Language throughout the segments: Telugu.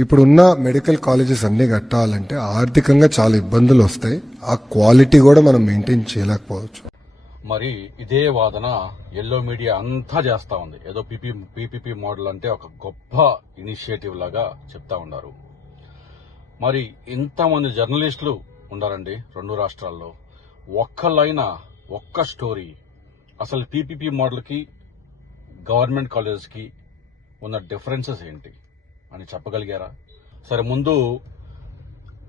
ఇప్పుడున్న మెడికల్ కాలేజెస్ అన్ని కట్టాలంటే ఆర్థికంగా చాలా ఇబ్బందులు వస్తాయి. ఆ క్వాలిటీ కూడా మనం మెయింటైన్ చేయలేకపోవచ్చు. మరి ఇదే వాదన ఎల్లో మీడియా అంతా చేస్తా ఉంది. ఏదో పీపీపీ మోడల్ అంటే ఒక గొప్ప ఇనిషియేటివ్ లాగా చెప్తా ఉన్నారు. మరి ఇంతమంది జర్నలిస్టులు ఉండారండి 2 రాష్ట్రాల్లో. ఒక్క స్టోరీ అసలు పీపీపీ మోడల్కి గవర్నమెంట్ కాలేజెస్కి ఉన్న డిఫరెన్సెస్ ఏంటి అని చెప్పగలిగారా? సరే, ముందు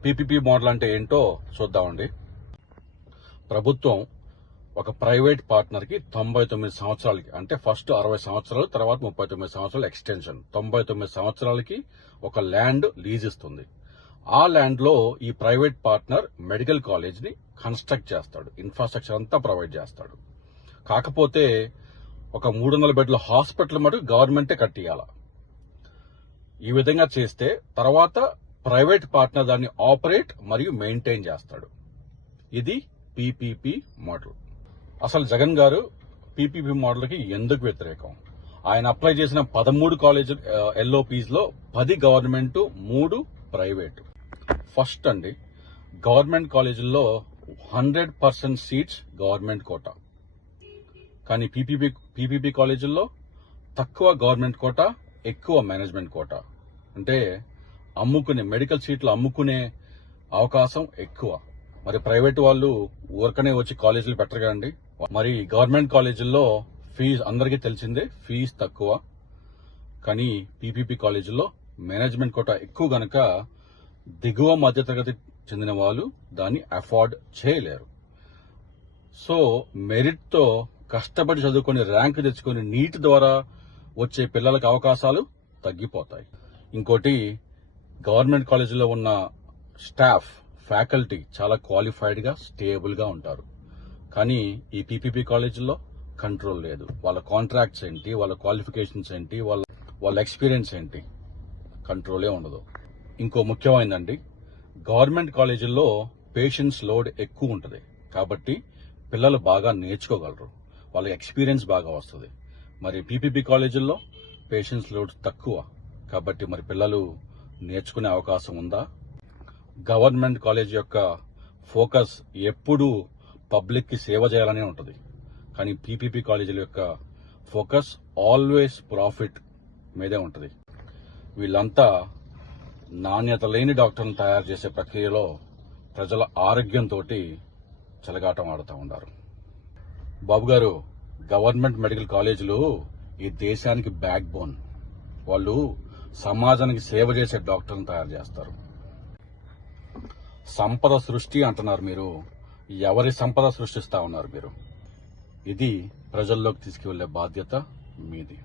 పీపీపీ మోడల్ అంటే ఏంటో చూద్దామండి. ప్రభుత్వం ఒక ప్రైవేట్ పార్ట్నర్కి 99 సంవత్సరాలకి, అంటే ఫస్ట్ 60 సంవత్సరాలు, తర్వాత 39 సంవత్సరాలు ఎక్స్టెన్షన్, 99 సంవత్సరాలకి ఒక ల్యాండ్ లీజ్ ఇస్తుంది. ఆ ల్యాండ్ లో ఈ ప్రైవేట్ పార్ట్నర్ మెడికల్ కాలేజ్ ని కన్స్ట్రక్ట్ చేస్తాడు, ఇన్ఫ్రాస్ట్రక్చర్ అంతా ప్రొవైడ్ చేస్తాడు. కాకపోతే ఒక 300 బెడ్ల హాస్పిటల్ మటుకు గవర్నమెంటే కట్టియాల. ఈ విధంగా చేస్తే తర్వాత ప్రైవేట్ పార్ట్నర్ దాన్ని ఆపరేట్ మరియు మెయింటైన్ చేస్తాడు. ఇది పీపీపీ మోడల్. అసలు జగన్ గారు పీపీపీ మోడల్కి ఎందుకు వ్యతిరేకం? ఆయన అప్లై చేసిన 13 కాలేజ్ ఎల్ఓపీస్ లో 10 గవర్నమెంట్, 3 ప్రైవేట్. ఫస్ట్ అండి, గవర్నమెంట్ కాలేజీల్లో 100% సీట్స్ గవర్నమెంట్ కోటా. కానీ పీపీపీ కాలేజీల్లో తక్కువ గవర్నమెంట్ కోటా, ఎక్కువ మేనేజ్మెంట్ కోటా. అంటే అమ్ముకునే మెడికల్ సీట్లు అమ్ముకునే అవకాశం ఎక్కువ. మరి ప్రైవేట్ వాళ్ళు ఊరకనే వచ్చి కాలేజీలు పెట్టరు కదండి. మరి గవర్నమెంట్ కాలేజీల్లో ఫీజు అందరికీ తెలిసిందే, ఫీజు తక్కువ. కానీ పీపీపీ కాలేజీల్లో మేనేజ్మెంట్ కోటా ఎక్కువ గనక దిగువ మధ్యతరగతి చెందిన వాళ్ళు దాన్ని అఫోర్డ్ చేయలేరు. సో మెరిట్ తో కష్టపడి చదువుకొని ర్యాంకు తెచ్చుకొని నీట్ ద్వారా వచ్చే పిల్లలకు అవకాశాలు తగ్గిపోతాయి. ఇంకోటి, గవర్నమెంట్ కాలేజీలో ఉన్న స్టాఫ్, ఫ్యాకల్టీ చాలా క్వాలిఫైడ్ గా, స్టేబుల్ గా ఉంటారు. కానీ ఈ పీపీపీ కాలేజీల్లో కంట్రోల్ లేదు. వాళ్ళ కాంట్రాక్ట్స్ ఏంటి, వాళ్ళ క్వాలిఫికేషన్స్ ఏంటి, వాళ్ళ ఎక్స్పీరియన్స్ ఏంటి, కంట్రోలే ఉండదు. ఇంకో ముఖ్యమైనదండి, గవర్నమెంట్ కాలేజీల్లో పేషెంట్స్ లోడ్ ఎక్కువ ఉంటుంది. కాబట్టి పిల్లలు బాగా నేర్చుకోగలరు, వాళ్ళ ఎక్స్పీరియన్స్ బాగా వస్తుంది. మరి పీపీపీ కాలేజీల్లో పేషెంట్స్ లోడ్ తక్కువ. కాబట్టి మరి పిల్లలు నేర్చుకునే అవకాశం ఉందా? గవర్నమెంట్ కాలేజ్ యొక్క ఫోకస్ ఎప్పుడూ పబ్లిక్ కి సేవ చేయాలనే ఉంటుంది. కానీ పీపీపీ కాలేజీల యొక్క ఫోకస్ ఆల్వేస్ ప్రాఫిట్ మీదే ఉంటుంది. వీళ్ళంతా నాణ్యత లేని డాక్టర్లను తయారు చేసే ప్రక్రియలో ప్రజల ఆరోగ్యంతో చెలగాటం ఆడుతూ ఉన్నారు. బాబు గారు, గవర్నమెంట్ మెడికల్ కాలేజీలు ఈ దేశానికి బ్యాక్ బోన్. వాళ్ళు సమాజానికి సేవ చేసే డాక్టర్లను తయారు చేస్తారు. సంపద సృష్టి అంటున్నారు మీరు. ఎవరి సంపద సృష్టిస్తా ఉన్నారు మీరు? ఇది ప్రజల్లోకి తీసుకువెళ్లే బాధ్యత మీది.